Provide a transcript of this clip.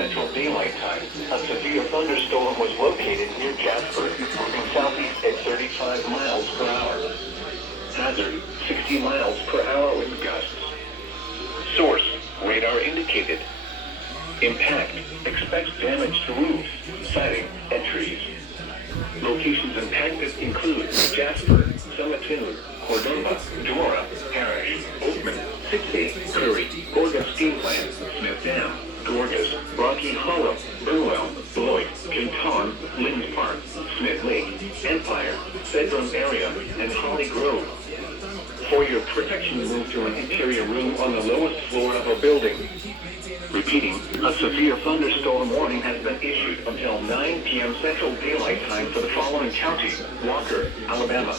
Central Daylight Time, a severe thunderstorm was located near Jasper, moving southeast at 35 miles per hour. Hazard, 60 miles per hour wind gusts. Source, radar indicated. Impact, expects damage to roofs, siding, and trees. Locations impacted include Jasper, Summatoon, Cordova, Dora, Parrish, Oakman, 6A, Curry, Gorgas Steam Plant, Smith Dam, Gorgas, Rocky Hollow, Burwell, Lloyd, Kinton, Linds Park, Smith Lake, Empire, Bedroom Area, and Holly Grove. For your protection, move to an interior room on the lowest floor of a building. Repeating, a severe thunderstorm warning has been issued until 9 p.m. Central Daylight Time for the following counties: Walker, Alabama.